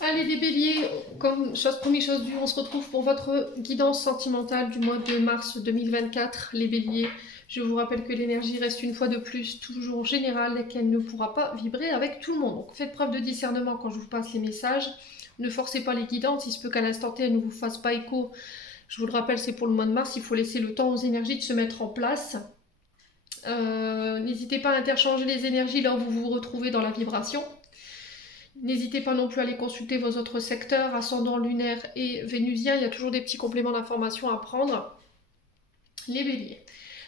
Allez les béliers, comme chose première chose due, on se retrouve pour votre guidance sentimentale du mois de mars 2024. Les béliers, je vous rappelle que l'énergie reste une fois de plus toujours générale et qu'elle ne pourra pas vibrer avec tout le monde. Donc faites preuve de discernement quand je vous passe les messages. Ne forcez pas les guidances, il se peut qu'à l'instant T elles ne vous fassent pas écho. Je vous le rappelle, c'est pour le mois de mars, il faut laisser le temps aux énergies de se mettre en place. N'hésitez pas à interchanger les énergies là où vous vous retrouvez dans la vibration. N'hésitez pas non plus à aller consulter vos autres secteurs, ascendant lunaire et vénusien, il y a toujours des petits compléments d'informations à prendre. Les béliers.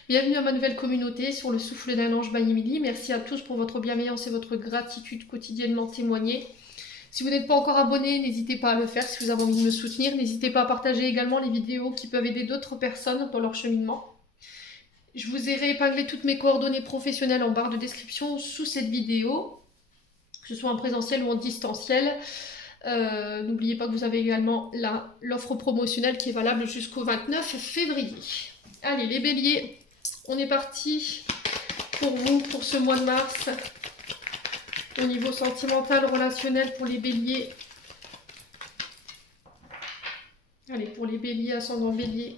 Bienvenue à ma nouvelle communauté sur le souffle d'un ange by Emily. Merci à tous pour votre bienveillance et votre gratitude quotidiennement témoignée. Si vous n'êtes pas encore abonné, n'hésitez pas à le faire si vous avez envie de me soutenir. N'hésitez pas à partager également les vidéos qui peuvent aider d'autres personnes dans leur cheminement. Je vous ai réépinglé toutes mes coordonnées professionnelles en barre de description sous cette vidéo, que ce soit en présentiel ou en distanciel. N'oubliez pas que vous avez également l'offre promotionnelle qui est valable jusqu'au 29 février. Allez les béliers, on est parti pour vous pour ce mois de mars. Au niveau sentimental, relationnel pour les béliers. Allez, pour les béliers, ascendant bélier,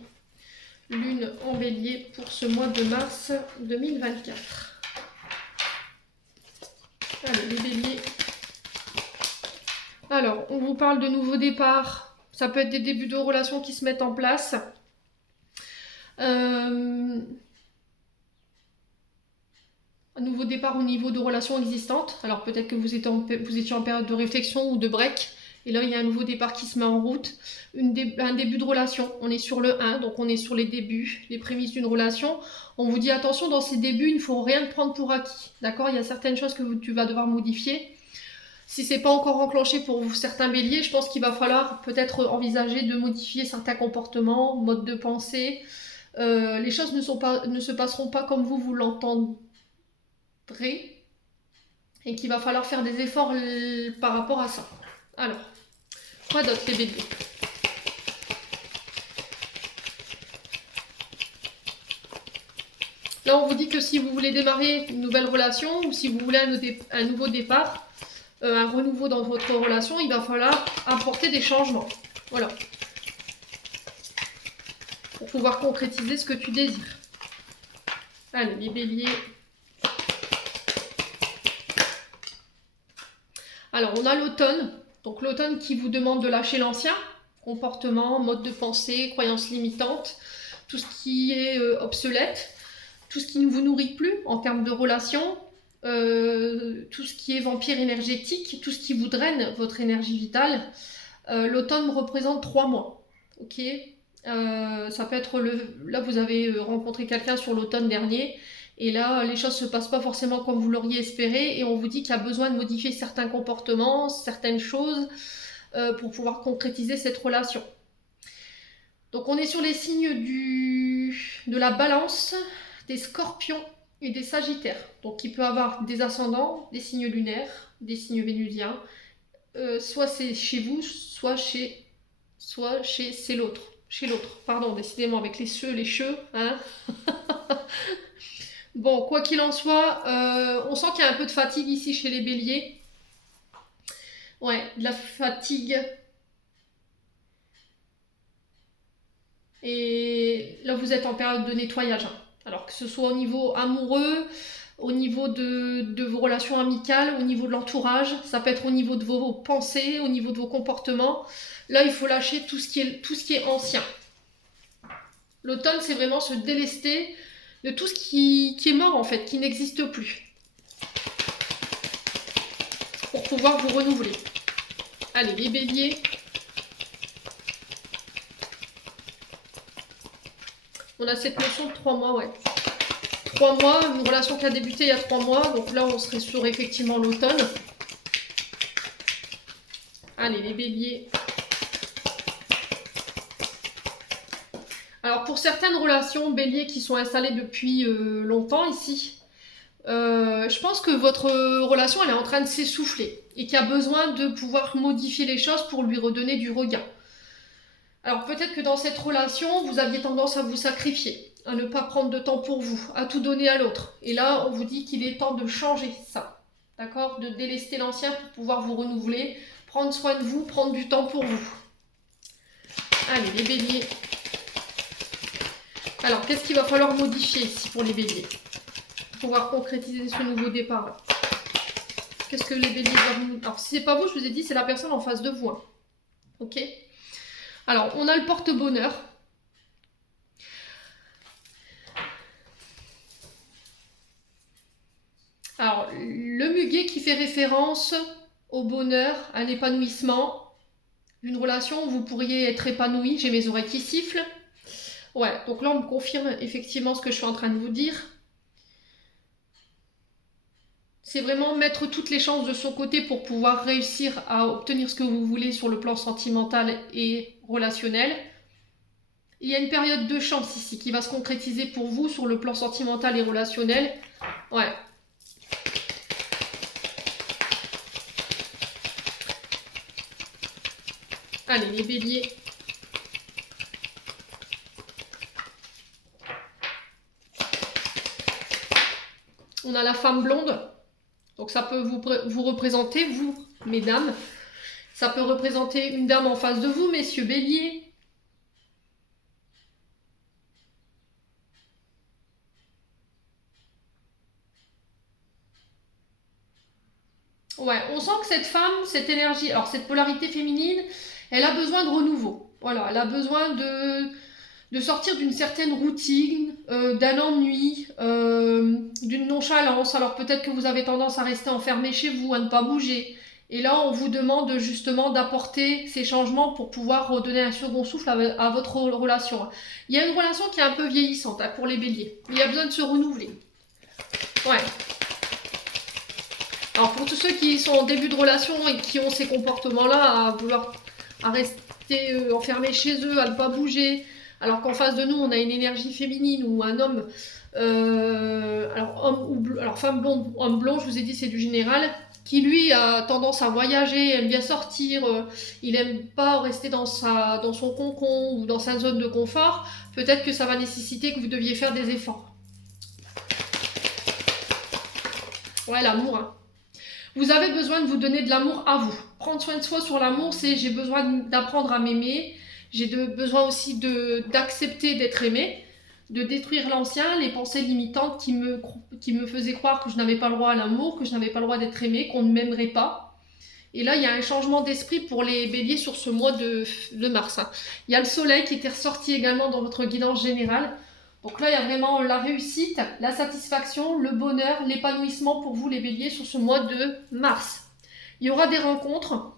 lune en bélier pour ce mois de mars 2024. Allez les béliers. Alors, on vous parle de nouveaux départs. Ça peut être des débuts de relations qui se mettent en place. Un nouveau départ au niveau de relations existantes. Alors peut-être que vous étiez en période de réflexion ou de break. Et là, il y a un nouveau départ qui se met en route. Un début de relation. On est sur le 1, donc on est sur les débuts, les prémices d'une relation. On vous dit attention, dans ces débuts, il ne faut rien prendre pour acquis. D'accord ? Il y a certaines choses que tu vas devoir modifier. Si c'est pas encore enclenché pour vous, certains béliers, je pense qu'il va falloir peut-être envisager de modifier certains comportements, modes de pensée. Les choses ne se passeront pas comme vous l'entendrez et qu'il va falloir faire des efforts par rapport à ça. Alors, quoi d'autre les béliers ? Là, on vous dit que si vous voulez démarrer une nouvelle relation ou si vous voulez un nouveau départ, un renouveau dans votre relation, il va falloir apporter des changements. Voilà. Pour pouvoir concrétiser ce que tu désires. Allez, les béliers. Alors, on a l'automne. Donc, l'automne qui vous demande de lâcher l'ancien. Comportement, mode de pensée, croyances limitantes. Tout ce qui est obsolète. Tout ce qui ne vous nourrit plus en termes de relations. Tout ce qui est vampire énergétique. Tout ce qui vous draine votre énergie vitale. L'automne représente 3 mois. Ok ? Ça peut être là vous avez rencontré quelqu'un sur l'automne dernier et là les choses se passent pas forcément comme vous l'auriez espéré et on vous dit qu'il y a besoin de modifier certains comportements, certaines choses pour pouvoir concrétiser cette relation. Donc on est sur les signes de la balance, des scorpions et des sagittaires. Donc il peut avoir des ascendants, des signes lunaires, des signes vénusiens. Soit c'est chez vous, soit chez c'est l'autre. Chez l'autre, pardon, décidément, avec les cheux, hein. Bon, quoi qu'il en soit, on sent qu'il y a un peu de fatigue ici chez les béliers. Ouais, de la fatigue. Et là, vous êtes en période de nettoyage. Hein. Alors que ce soit au niveau amoureux, au niveau de vos relations amicales, au niveau de l'entourage, ça peut être au niveau de vos pensées, au niveau de vos comportements. Là, il faut lâcher tout ce qui est ancien. L'automne, c'est vraiment se délester de tout ce qui est mort, en fait, qui n'existe plus. Pour pouvoir vous renouveler. Allez, les béliers. On a cette notion de 3 mois, ouais. 3 mois, une relation qui a débuté il y a 3 mois. Donc là, on serait sur effectivement l'automne. Allez, les béliers. Alors pour certaines relations béliers qui sont installées depuis longtemps ici, je pense que votre relation elle est en train de s'essouffler et qu'il y a besoin de pouvoir modifier les choses pour lui redonner du regain. Alors peut-être que dans cette relation, vous aviez tendance à vous sacrifier, à ne pas prendre de temps pour vous, à tout donner à l'autre. Et là, on vous dit qu'il est temps de changer ça, d'accord ? De délester l'ancien pour pouvoir vous renouveler, prendre soin de vous, prendre du temps pour vous. Allez, les béliers. Alors, qu'est-ce qu'il va falloir modifier ici pour les béliers? Pour pouvoir concrétiser ce nouveau départ. Qu'est-ce que les béliers doivent nous... Alors, si c'est pas vous, je vous ai dit, c'est la personne en face de vous. Hein. Ok? Alors, on a le porte-bonheur. Alors, le muguet qui fait référence au bonheur, à l'épanouissement, une relation où vous pourriez être épanoui. J'ai mes oreilles qui sifflent. Ouais, donc là, on me confirme effectivement ce que je suis en train de vous dire. C'est vraiment mettre toutes les chances de son côté pour pouvoir réussir à obtenir ce que vous voulez sur le plan sentimental et relationnel. Il y a une période de chance ici qui va se concrétiser pour vous sur le plan sentimental et relationnel. Ouais. Allez, les béliers. On a la femme blonde. Donc ça peut vous représenter, vous, mesdames. Ça peut représenter une dame en face de vous, messieurs béliers. Ouais, on sent que cette femme, cette énergie, alors cette polarité féminine, elle a besoin de renouveau. Voilà, elle a besoin de sortir d'une certaine routine, d'un ennui, d'une nonchalance. Alors peut-être que vous avez tendance à rester enfermé chez vous, à ne pas bouger. Et là, on vous demande justement d'apporter ces changements pour pouvoir redonner un second souffle à votre relation. Il y a une relation qui est un peu vieillissante hein, pour les béliers. Il y a besoin de se renouveler. Ouais. Alors pour tous ceux qui sont en début de relation et qui ont ces comportements-là, à rester enfermés chez eux, à ne pas bouger, alors qu'en face de nous, on a une énergie féminine ou un homme, alors femme blonde, homme blond, je vous ai dit c'est du général, qui lui a tendance à voyager, aime bien sortir, il aime pas rester dans son cocon ou dans sa zone de confort, peut-être que ça va nécessiter que vous deviez faire des efforts. Ouais, l'amour, hein. Vous avez besoin de vous donner de l'amour à vous. Prendre soin de soi sur l'amour, c'est j'ai besoin d'apprendre à m'aimer. J'ai besoin aussi d'accepter d'être aimé, de détruire l'ancien, les pensées limitantes qui me faisaient croire que je n'avais pas le droit à l'amour, que je n'avais pas le droit d'être aimé, qu'on ne m'aimerait pas. Et là, il y a un changement d'esprit pour les béliers sur ce mois de mars. Hein. Il y a le soleil qui était ressorti également dans votre guidance générale. Donc là, il y a vraiment la réussite, la satisfaction, le bonheur, l'épanouissement pour vous les béliers sur ce mois de mars. Il y aura des rencontres.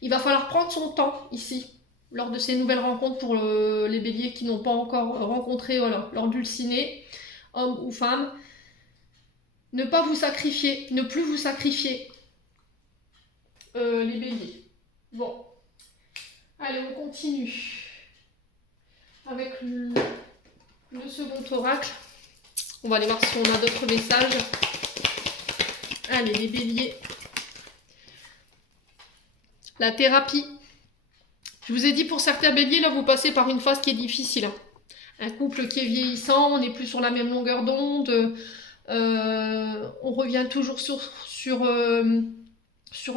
Il va falloir prendre son temps ici, lors de ces nouvelles rencontres pour les béliers qui n'ont pas encore rencontré leur dulciné, homme ou femme. Ne pas vous sacrifier, ne plus vous sacrifier, les béliers. Bon. Allez, on continue avec le second oracle. On va aller voir si on a d'autres messages. Allez, les béliers. La thérapie. Je vous ai dit pour certains béliers, là, vous passez par une phase qui est difficile. Un couple qui est vieillissant, on n'est plus sur la même longueur d'onde. On revient toujours sur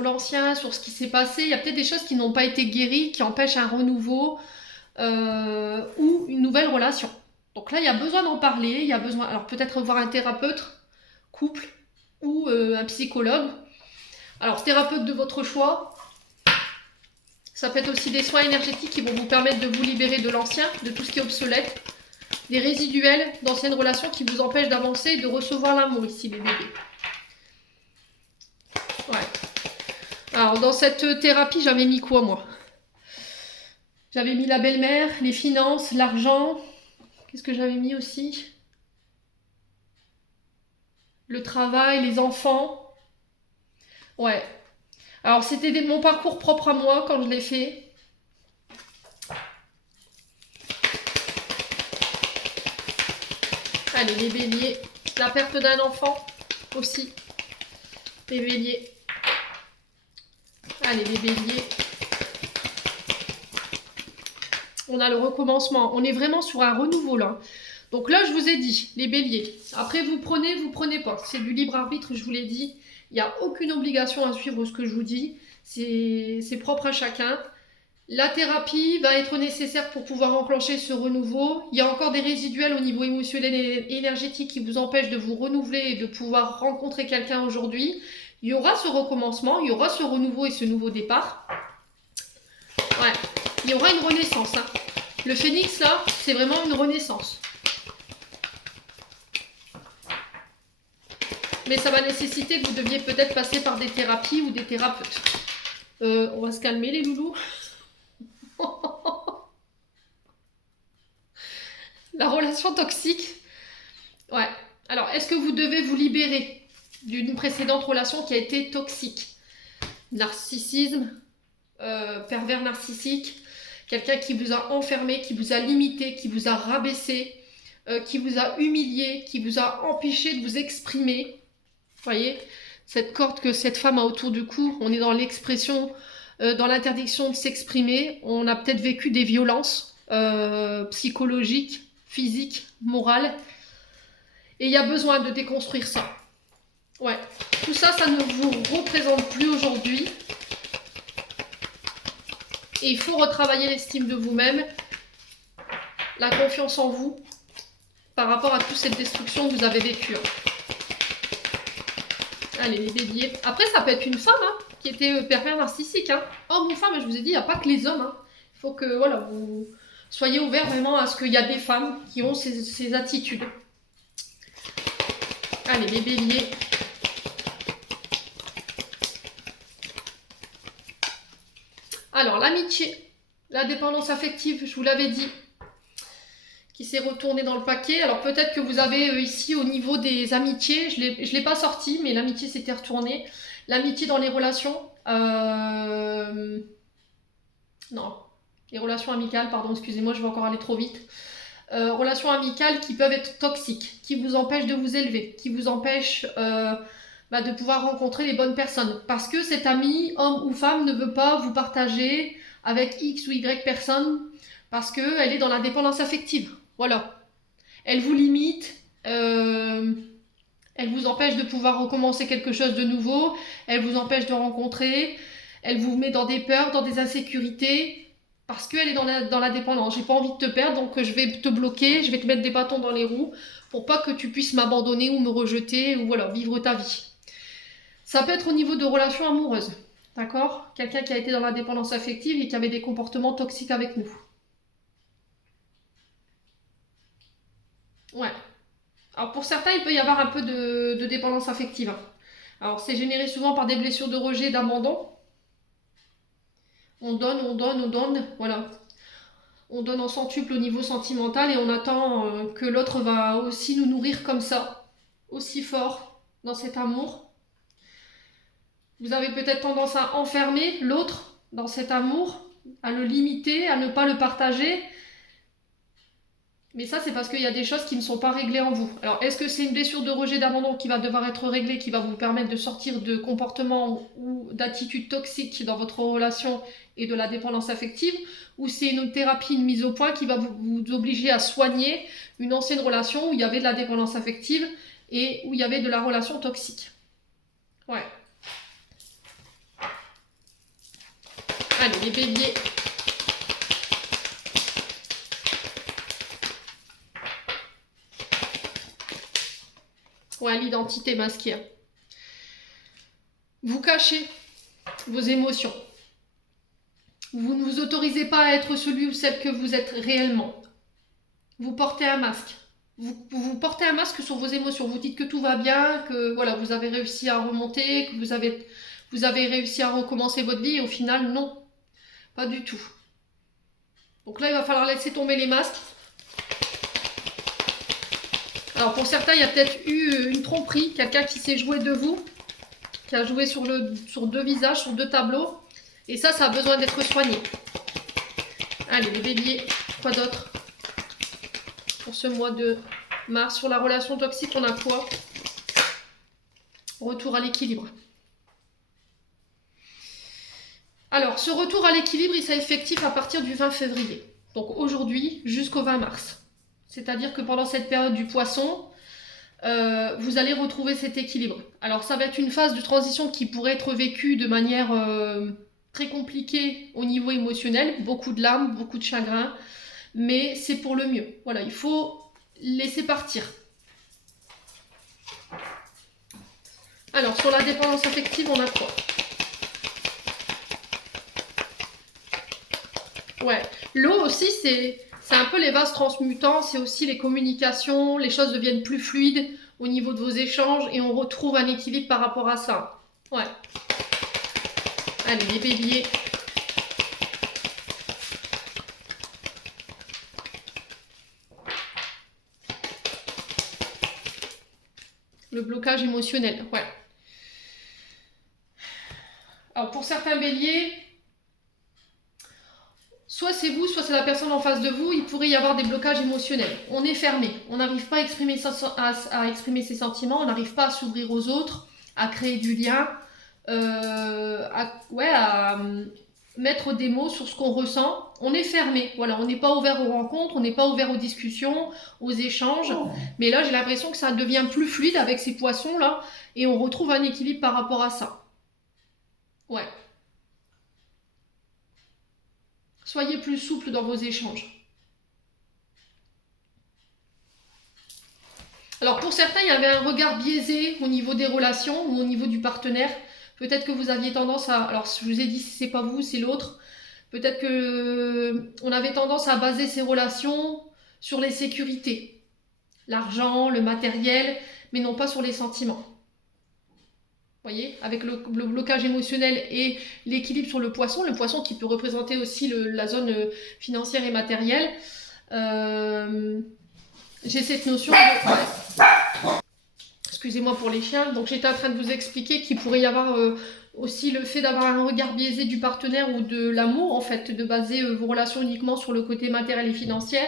l'ancien, sur ce qui s'est passé. Il y a peut-être des choses qui n'ont pas été guéries, qui empêchent un renouveau ou une nouvelle relation. Donc là, il y a besoin d'en parler, il y a besoin, alors peut-être voir un thérapeute, couple, ou un psychologue. Alors, thérapeute de votre choix, ça peut être aussi des soins énergétiques qui vont vous permettre de vous libérer de l'ancien, de tout ce qui est obsolète, des résiduels d'anciennes relations qui vous empêchent d'avancer et de recevoir l'amour ici, les bébés. Ouais. Alors, dans cette thérapie, j'avais mis quoi, moi? J'avais mis la belle-mère, les finances, l'argent. Qu'est-ce que j'avais mis aussi? Le travail, les enfants. Ouais. Alors, c'était mon parcours propre à moi quand je l'ai fait. Allez, les béliers. La perte d'un enfant aussi. Les béliers. Allez, les béliers. On a le recommencement. On est vraiment sur un renouveau là. Donc là, je vous ai dit, les béliers. Après, vous prenez pas. C'est du libre arbitre, je vous l'ai dit. Il n'y a aucune obligation à suivre ce que je vous dis. c'est propre à chacun. La thérapie va être nécessaire pour pouvoir enclencher ce renouveau. Il y a encore des résiduels au niveau émotionnel et énergétique qui vous empêchent de vous renouveler et de pouvoir rencontrer quelqu'un aujourd'hui. Il y aura ce recommencement, il y aura ce renouveau et ce nouveau départ. Ouais, il y aura une renaissance. Hein. Le phénix, là, c'est vraiment une renaissance. Mais ça va nécessiter que vous deviez peut-être passer par des thérapies ou des thérapeutes. On va se calmer, les loulous. La relation toxique. Ouais. Alors, est-ce que vous devez vous libérer d'une précédente relation qui a été toxique? Narcissisme, pervers narcissique, quelqu'un qui vous a enfermé, qui vous a limité, qui vous a rabaissé, qui vous a humilié, qui vous a empêché de vous exprimer. Vous voyez, cette corde que cette femme a autour du cou, on est dans l'expression, dans l'interdiction de s'exprimer. On a peut-être vécu des violences psychologiques, physiques, morales. Et il y a besoin de déconstruire ça. Ouais, tout ça, ça ne vous représente plus aujourd'hui. Et il faut retravailler l'estime de vous-même, la confiance en vous, par rapport à toute cette destruction que vous avez vécue. Allez, les béliers. Après, ça peut être une femme hein, qui était pervers narcissique. Hein. Homme ou femme, je vous ai dit, il n'y a pas que les hommes. Hein. Il faut que voilà, vous soyez ouverts vraiment à ce qu'il y a des femmes qui ont ces attitudes. Allez, les béliers. Alors, l'amitié, la dépendance affective, je vous l'avais dit, qui s'est retournée dans le paquet. Alors, peut-être que vous avez ici, au niveau des amitiés, je ne l'ai pas sorti, mais l'amitié s'était retournée. L'amitié dans les relations, non, les relations amicales, pardon, excusez-moi, je vais encore aller trop vite. Relations amicales qui peuvent être toxiques, qui vous empêchent de vous élever, qui vous empêchent de pouvoir rencontrer les bonnes personnes. Parce que cet ami, homme ou femme, ne veut pas vous partager avec X ou Y personnes parce qu'elle est dans la dépendance affective. Voilà. Elle vous limite, elle vous empêche de pouvoir recommencer quelque chose de nouveau, elle vous empêche de rencontrer, elle vous met dans des peurs, dans des insécurités, parce qu'elle est dans la dépendance. J'ai pas envie de te perdre, donc je vais te bloquer, je vais te mettre des bâtons dans les roues pour pas que tu puisses m'abandonner ou me rejeter ou voilà, vivre ta vie. Ça peut être au niveau de relations amoureuses, d'accord? Quelqu'un qui a été dans la dépendance affective et qui avait des comportements toxiques avec nous. Ouais. Alors pour certains, il peut y avoir un peu de dépendance affective. Alors c'est généré souvent par des blessures de rejet, d'abandon. On donne, voilà. On donne en centuple au niveau sentimental et on attend que l'autre va aussi nous nourrir comme ça, aussi fort dans cet amour. Vous avez peut-être tendance à enfermer l'autre dans cet amour, à le limiter, à ne pas le partager. Mais ça, c'est parce qu'il y a des choses qui ne sont pas réglées en vous. Alors, est-ce que c'est une blessure de rejet, d'abandon qui va devoir être réglée, qui va vous permettre de sortir de comportements ou d'attitudes toxiques dans votre relation et de la dépendance affective, ou c'est une thérapie, une mise au point qui va vous obliger à soigner une ancienne relation où il y avait de la dépendance affective et où il y avait de la relation toxique. Ouais. Allez, les béliers. Ouais, l'identité masquée. Vous cachez vos émotions. Vous ne vous autorisez pas à être celui ou celle que vous êtes réellement. Vous portez un masque. Vous portez un masque sur vos émotions. Vous dites que tout va bien, que voilà, vous avez réussi à remonter, que vous avez réussi à recommencer votre vie et au final, non. Pas du tout. Donc là, il va falloir laisser tomber les masques. Alors pour certains, il y a peut-être eu une tromperie, quelqu'un qui s'est joué de vous, qui a joué sur deux visages, sur deux tableaux. Et ça a besoin d'être soigné. Allez, les béliers, quoi d'autre? Pour ce mois de mars, sur la relation toxique, on a quoi? Retour à l'équilibre. Alors, ce retour à l'équilibre, il s'est effectif à partir du 20 février. Donc aujourd'hui jusqu'au 20 mars. C'est-à-dire que pendant cette période du poisson, vous allez retrouver cet équilibre. Alors ça va être une phase de transition qui pourrait être vécue de manière très compliquée au niveau émotionnel, beaucoup de larmes, beaucoup de chagrin, mais c'est pour le mieux. Voilà, il faut laisser partir. Alors sur la dépendance affective, on a quoi? Ouais, l'eau aussi, c'est un peu les vases transmutants, c'est aussi les communications, les choses deviennent plus fluides au niveau de vos échanges et on retrouve un équilibre par rapport à ça. Ouais. Allez, les béliers. Le blocage émotionnel, ouais. Alors pour certains béliers, soit c'est vous, soit c'est la personne en face de vous, il pourrait y avoir des blocages émotionnels. On est fermé, on n'arrive pas à exprimer, à exprimer ses sentiments, on n'arrive pas à s'ouvrir aux autres, à créer du lien, à mettre des mots sur ce qu'on ressent. On est fermé, voilà, on n'est pas ouvert aux rencontres, on n'est pas ouvert aux discussions, aux échanges. Mais là, j'ai l'impression que ça devient plus fluide avec ces poissons-là et on retrouve un équilibre par rapport à ça. Ouais. Soyez plus souple dans vos échanges. Alors pour certains, il y avait un regard biaisé au niveau des relations ou au niveau du partenaire. Peut-être que vous aviez tendance à... Alors je vous ai dit, si c'est pas vous, c'est l'autre. Peut-être que on avait tendance à baser ces relations sur les sécurités. L'argent, le matériel, mais non pas sur les sentiments. Vous voyez, avec le blocage émotionnel et l'équilibre sur le poisson qui peut représenter aussi la zone financière et matérielle, j'ai cette notion de... Excusez-moi pour les chiens, donc j'étais en train de vous expliquer qu'il pourrait y avoir aussi le fait d'avoir un regard biaisé du partenaire ou de l'amour, en fait, de baser vos relations uniquement sur le côté matériel et financier.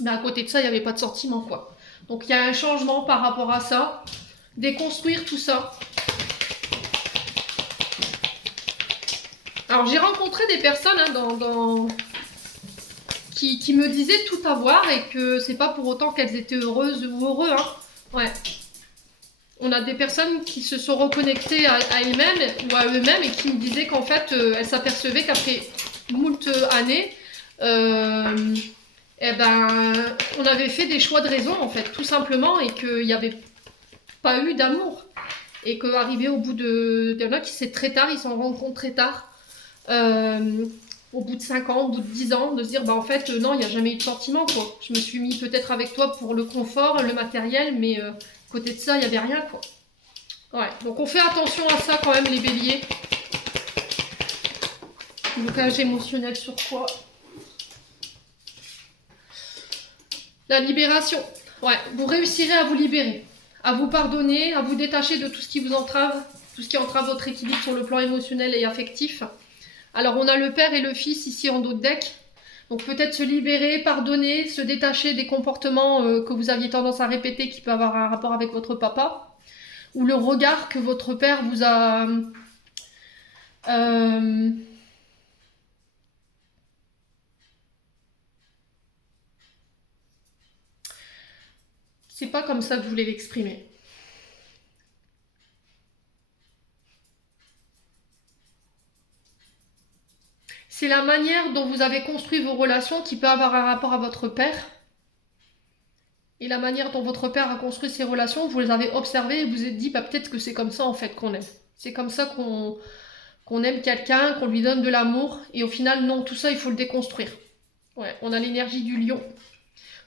Mais à côté de ça, il n'y avait pas de sentiment, quoi. Donc il y a un changement par rapport à ça, déconstruire tout ça. Alors j'ai rencontré des personnes qui me disaient tout avoir et que c'est pas pour autant qu'elles étaient heureuses ou heureux. Hein. Ouais. On a des personnes qui se sont reconnectées à elles-mêmes ou à eux-mêmes et qui me disaient qu'en fait elles s'apercevaient qu'après moult années, on avait fait des choix de raison en fait, tout simplement, et qu'il n'y avait pas eu d'amour. Et qu'arrivé au bout de... Il y en a qui c'est très tard, ils s'en rendent compte très tard. Au bout de 5 ans, au bout de 10 ans, de se dire en fait non, il n'y a jamais eu de sentiment quoi. Je me suis mis peut-être avec toi pour le confort, le matériel, mais côté de ça, il n'y avait rien quoi. Ouais, donc on fait attention à ça quand même les béliers. Blocage émotionnel sur quoi? La libération. Ouais, vous réussirez à vous libérer, à vous pardonner, à vous détacher de tout ce qui vous entrave, tout ce qui entrave votre équilibre sur le plan émotionnel et affectif. Alors on a le père et le fils ici en dos de deck. Donc peut-être se libérer, pardonner, se détacher des comportements que vous aviez tendance à répéter qui peut avoir un rapport avec votre papa. Ou le regard que votre père vous a... C'est pas comme ça que je voulais l'exprimer. C'est la manière dont vous avez construit vos relations qui peut avoir un rapport à votre père. Et la manière dont votre père a construit ses relations, vous les avez observées et vous vous êtes dit, peut-être que c'est comme ça en fait qu'on aime. C'est comme ça qu'on aime quelqu'un, qu'on lui donne de l'amour. Et au final, non, tout ça, il faut le déconstruire. Ouais, on a l'énergie du lion.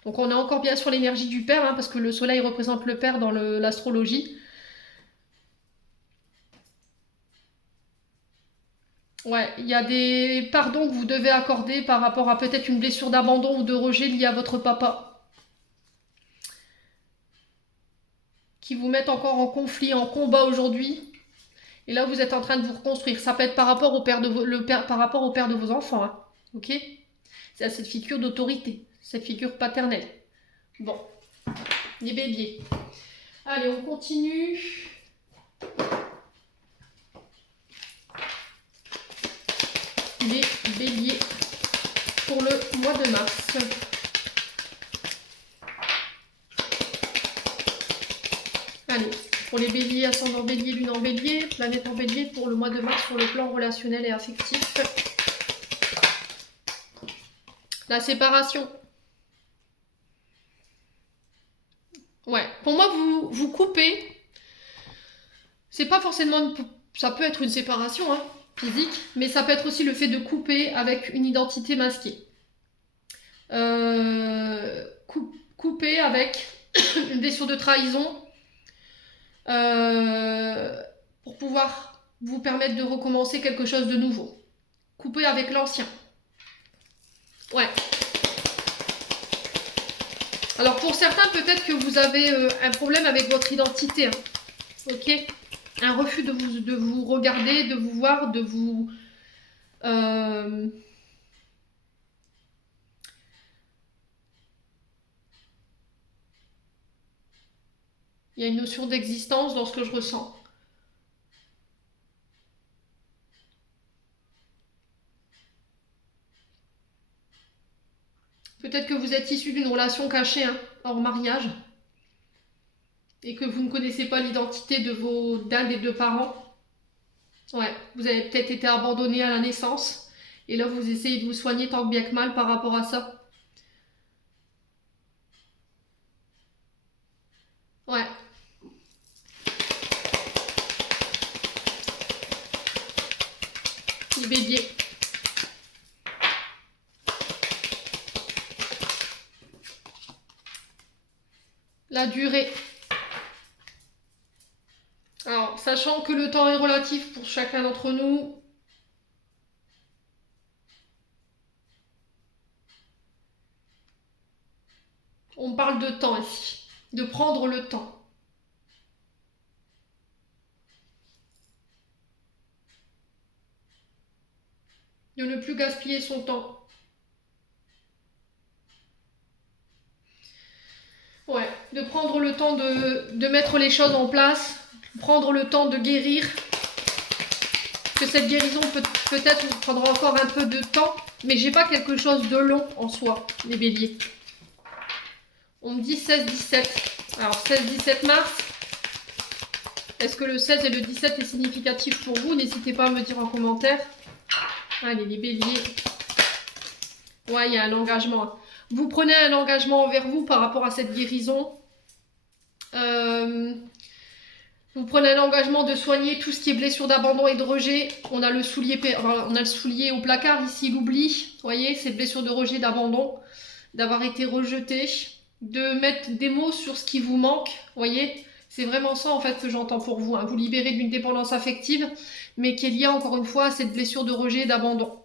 Donc on est encore bien sur l'énergie du père, parce que le soleil représente le père dans l'astrologie. Ouais, il y a des pardons que vous devez accorder par rapport à peut-être une blessure d'abandon ou de rejet liée à votre papa. Qui vous mettent encore en conflit, en combat aujourd'hui. Et là, vous êtes en train de vous reconstruire. Ça peut être par rapport au père de vos enfants. Hein. Ok? C'est à cette figure d'autorité, cette figure paternelle. Bon, les béliers. Allez, on continue. Les béliers pour le mois de mars. Pour les béliers, ascendant bélier, lune en bélier, planète en bélier pour le mois de mars sur le plan relationnel et affectif. La séparation. Ouais, pour moi, vous coupez. C'est pas forcément... Ça peut être une séparation hein, physique, mais ça peut être aussi le fait de couper avec une identité masquée. Couper avec une blessure de trahison pour pouvoir vous permettre de recommencer quelque chose de nouveau. Couper avec l'ancien. Ouais. Alors pour certains, peut-être que vous avez un problème avec votre identité. Hein. Ok. Un refus de vous regarder, de vous voir, de vous... Il y a une notion d'existence dans ce que je ressens. Peut-être que vous êtes issu d'une relation cachée, hein, hors mariage, et que vous ne connaissez pas l'identité de d'un des deux parents. Ouais, vous avez peut-être été abandonné à la naissance, et là vous essayez de vous soigner tant bien que mal par rapport à ça. Ouais. Les béliers. La durée. Alors, sachant que le temps est relatif pour chacun d'entre nous, on parle de temps ici, de prendre le temps. De ne plus gaspiller son temps. Ouais, de prendre le temps de mettre les choses en place, prendre le temps de guérir. Que cette guérison peut-être prendra encore un peu de temps, mais j'ai pas quelque chose de long en soi, les béliers. On me dit 16-17. Alors 16-17 mars. Est-ce que le 16 et le 17 est significatif pour vous? N'hésitez pas à me dire en commentaire. Allez, les béliers. Ouais, il y a un engagement. Vous prenez un engagement envers vous par rapport à cette guérison. Vous prenez un engagement de soigner tout ce qui est blessure d'abandon et de rejet. On a le soulier au placard ici, l'oubli. Vous voyez, ces blessures de rejet, d'abandon, d'avoir été rejeté, de mettre des mots sur ce qui vous manque. Vous voyez, c'est vraiment ça en fait que j'entends pour vous. Hein. Vous libérer d'une dépendance affective, mais qui est liée encore une fois à cette blessure de rejet et d'abandon.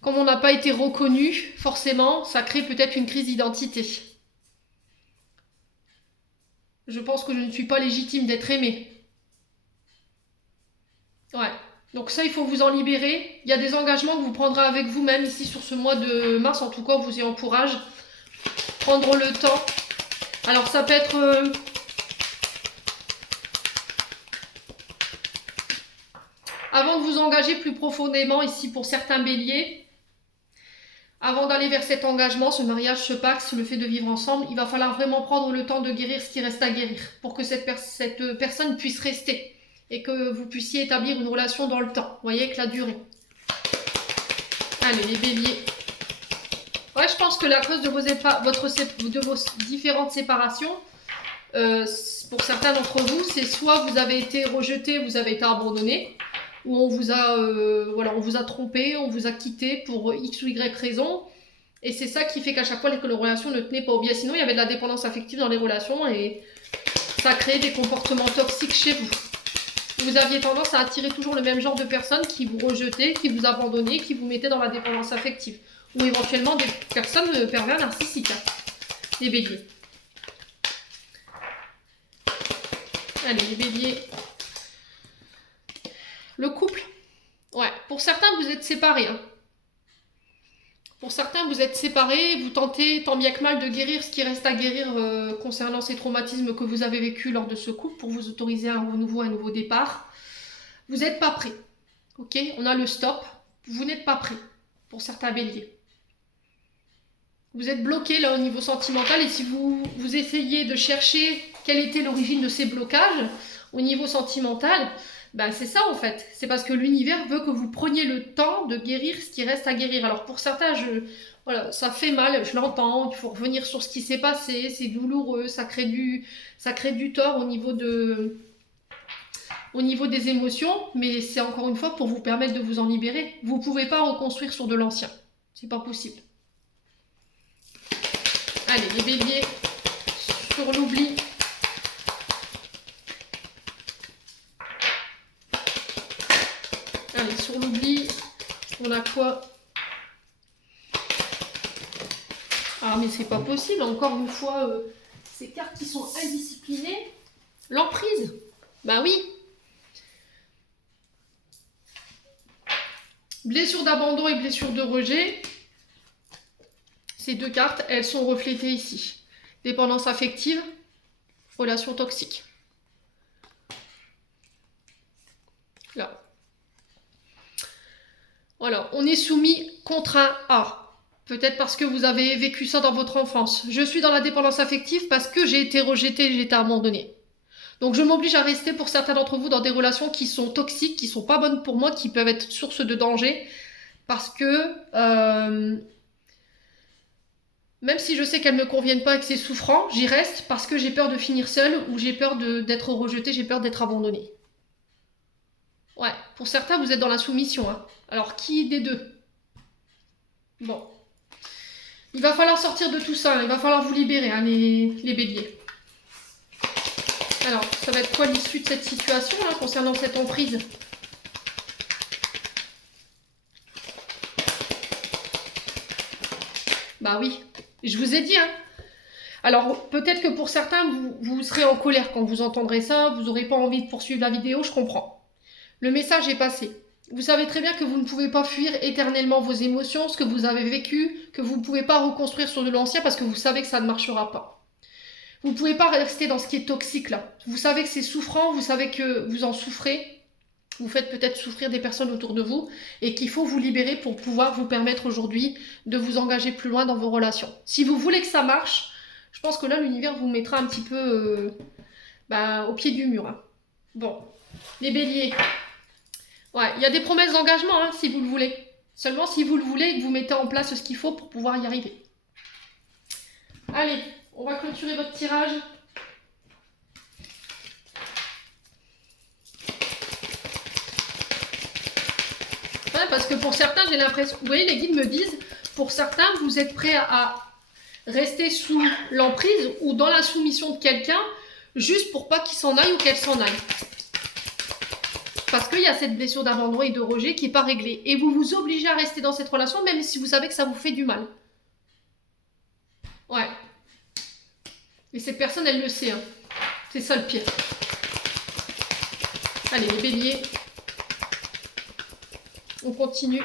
Comme on n'a pas été reconnu, forcément, ça crée peut-être une crise d'identité. Je pense que je ne suis pas légitime d'être aimée. Ouais. Donc ça, il faut vous en libérer. Il y a des engagements que vous prendrez avec vous-même ici sur ce mois de mars. En tout cas, vous y encourage. Prendre le temps. Alors ça peut être... Avant de vous engager plus profondément ici pour certains béliers, avant d'aller vers cet engagement, ce mariage, ce pacte, le fait de vivre ensemble, il va falloir vraiment prendre le temps de guérir ce qui reste à guérir pour que cette personne puisse rester et que vous puissiez établir une relation dans le temps, vous voyez, avec la durée. Allez, les béliers. Ouais, je pense que la cause de vos différentes séparations, pour certains d'entre vous, c'est soit vous avez été rejeté, vous avez été abandonné, où on vous a trompé, on vous a quitté pour X ou Y raison. Et c'est ça qui fait qu'à chaque fois que les relations ne tenaient pas au bien. Sinon, il y avait de la dépendance affective dans les relations et ça créait des comportements toxiques chez vous. Vous aviez tendance à attirer toujours le même genre de personnes qui vous rejetaient, qui vous abandonnaient, qui vous mettaient dans la dépendance affective. Ou éventuellement des personnes pervers narcissiques. Hein. Les béliers. Allez, les béliers. Le couple, ouais, pour certains vous êtes séparés. Hein. Pour certains vous êtes séparés, vous tentez tant bien que mal de guérir ce qui reste à guérir concernant ces traumatismes que vous avez vécus lors de ce couple pour vous autoriser un nouveau départ. Vous n'êtes pas prêts, ok? On a le stop, vous n'êtes pas prêts pour certains béliers. Vous êtes bloqué là au niveau sentimental et si vous essayez de chercher quelle était l'origine de ces blocages au niveau sentimental. Ben, c'est ça en fait. C'est parce que l'univers veut que vous preniez le temps de guérir ce qui reste à guérir. Alors pour certains, voilà, ça fait mal, je l'entends, il faut revenir sur ce qui s'est passé, c'est douloureux, ça crée du tort au niveau des émotions, mais c'est encore une fois pour vous permettre de vous en libérer. Vous ne pouvez pas reconstruire sur de l'ancien. C'est pas possible. Allez, les béliers, sur l'oubli. Allez, sur l'oubli, on a quoi? Ah, mais c'est pas possible, encore une fois, ces cartes qui sont indisciplinées. L'emprise, bah oui. Blessure d'abandon et blessure de rejet. Ces deux cartes, elles sont reflétées ici. Dépendance affective, relation toxique. Là. Voilà, on est soumis, contraint à. Peut-être parce que vous avez vécu ça dans votre enfance. Je suis dans la dépendance affective parce que j'ai été rejetée, j'ai été abandonnée. Donc je m'oblige à rester pour certains d'entre vous dans des relations qui sont toxiques, qui sont pas bonnes pour moi, qui peuvent être source de danger. Parce que même si je sais qu'elles ne me conviennent pas et que c'est souffrant, j'y reste parce que j'ai peur de finir seule ou j'ai peur d'être rejetée, j'ai peur d'être abandonnée. Ouais, pour certains, vous êtes dans la soumission. Hein. Alors, qui des deux? Bon. Il va falloir sortir de tout ça, hein. Il va falloir vous libérer, hein, les béliers. Alors, ça va être quoi l'issue de cette situation, là, concernant cette emprise? Bah oui, je vous ai dit, hein. Alors, peut-être que pour certains, vous serez en colère quand vous entendrez ça, vous n'aurez pas envie de poursuivre la vidéo, je comprends. Le message est passé. Vous savez très bien que vous ne pouvez pas fuir éternellement vos émotions, ce que vous avez vécu, que vous ne pouvez pas reconstruire sur de l'ancien parce que vous savez que ça ne marchera pas. Vous ne pouvez pas rester dans ce qui est toxique là. Vous savez que c'est souffrant, vous savez que vous en souffrez. Vous faites peut-être souffrir des personnes autour de vous et qu'il faut vous libérer pour pouvoir vous permettre aujourd'hui de vous engager plus loin dans vos relations. Si vous voulez que ça marche, je pense que là l'univers vous mettra un petit peu au pied du mur. Hein. Bon, les béliers. Ouais, il y a des promesses d'engagement hein, si vous le voulez. Seulement si vous le voulez et que vous mettez en place ce qu'il faut pour pouvoir y arriver. Allez, on va clôturer votre tirage. Ouais, parce que pour certains, j'ai l'impression... Vous voyez, les guides me disent, pour certains, vous êtes prêts à rester sous l'emprise ou dans la soumission de quelqu'un juste pour pas qu'il s'en aille ou qu'elle s'en aille. Parce qu'il y a cette blessure d'abandon et de rejet qui n'est pas réglée. Et vous vous obligez à rester dans cette relation même si vous savez que ça vous fait du mal. Ouais. Et cette personne, elle le sait. Hein. C'est ça le pire. Allez, les béliers. On continue.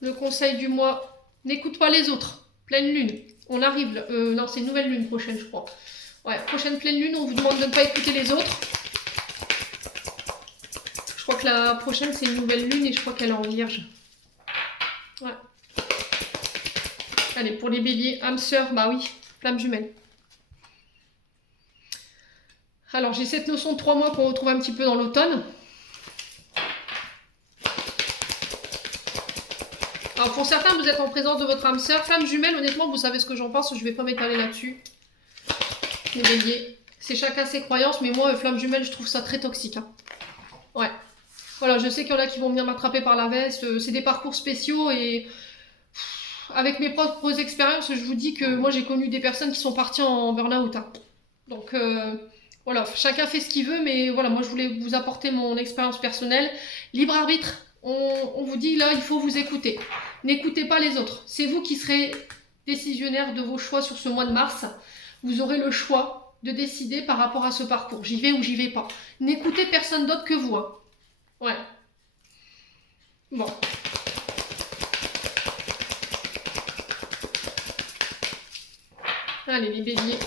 Le conseil du mois, n'écoute pas les autres. Pleine lune. On arrive, non c'est nouvelle lune prochaine je crois. Ouais, prochaine pleine lune, on vous demande de ne pas écouter les autres. Je crois que la prochaine c'est une nouvelle lune et je crois qu'elle est en vierge. Ouais. Allez, pour les béliers, âme sœur, bah oui, flamme jumelle. Alors j'ai cette notion de 3 mois qu'on retrouve un petit peu dans l'automne. Alors pour certains, vous êtes en présence de votre âme sœur. Flamme jumelle, honnêtement, vous savez ce que j'en pense. Je ne vais pas m'étaler là-dessus. Les béliers. C'est chacun ses croyances, mais moi, flamme jumelle, je trouve ça très toxique. Hein. Ouais. Voilà, je sais qu'il y en a qui vont venir m'attraper par la veste. C'est des parcours spéciaux et avec mes propres expériences, je vous dis que moi, j'ai connu des personnes qui sont parties en burn-out. Hein. Donc voilà, chacun fait ce qu'il veut, mais voilà, moi, je voulais vous apporter mon expérience personnelle. Libre arbitre. On vous dit là, il faut vous écouter. N'écoutez pas les autres. C'est vous qui serez décisionnaire de vos choix sur ce mois de mars. Vous aurez le choix de décider par rapport à ce parcours. J'y vais ou j'y vais pas. N'écoutez personne d'autre que vous. Hein. Ouais. Bon. Allez, les béliers.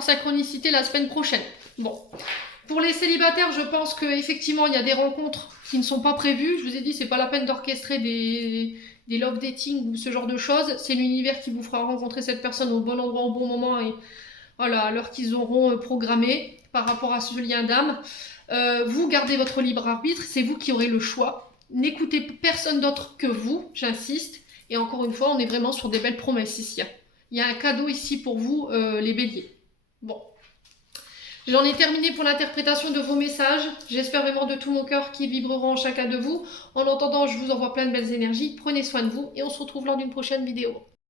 par synchronicité la semaine prochaine. Bon. Pour les célibataires, je pense qu'effectivement, il y a des rencontres qui ne sont pas prévues. Je vous ai dit, c'est pas la peine d'orchestrer des love dating ou ce genre de choses. C'est l'univers qui vous fera rencontrer cette personne au bon endroit, au bon moment et voilà, à l'heure qu'ils auront programmé par rapport à ce lien d'âme. Vous gardez votre libre arbitre, c'est vous qui aurez le choix. N'écoutez personne d'autre que vous, j'insiste. Et encore une fois, on est vraiment sur des belles promesses ici. Il y a un cadeau ici pour vous, les béliers. Bon. J'en ai terminé pour l'interprétation de vos messages. J'espère vraiment de tout mon cœur qu'ils vibreront en chacun de vous. En attendant, je vous envoie plein de belles énergies. Prenez soin de vous et on se retrouve lors d'une prochaine vidéo.